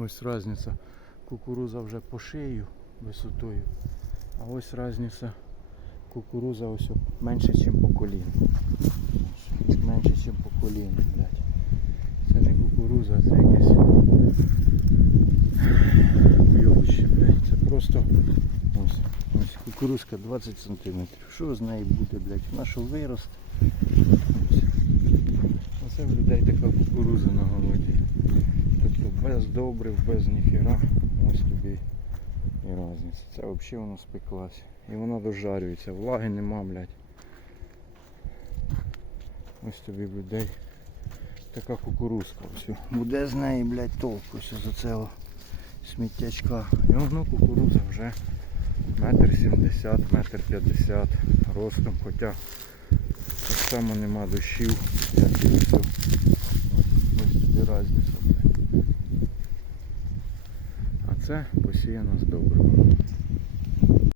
Ось різниця. Кукуруза вже по шию висотою. А ось різниця. Кукуруза ось менше, ніж по коліну. Менше, ніж по коліну, блядь. Це не кукуруза, це якесь уйовище, блядь. Це просто ось, ось кукурузка 20 см. Що з неї буде, блядь? Вона що виросте. Оце в людей така кукуруза на городі. Без добрив, без ніхіра. Ось тобі і різниця. Це взагалі воно спеклась. І вона дожарюється. Влаги нема, блядь. Ось тобі людей така кукурузка. Ось. Буде з неї, блядь, толку ось за цього сміттячка. І воно кукуруза вже метр сімдесят, метр п'ятдесят ростом, хоча так само нема дощів, все. Ось тобі різниця. Це посіяно з добрива.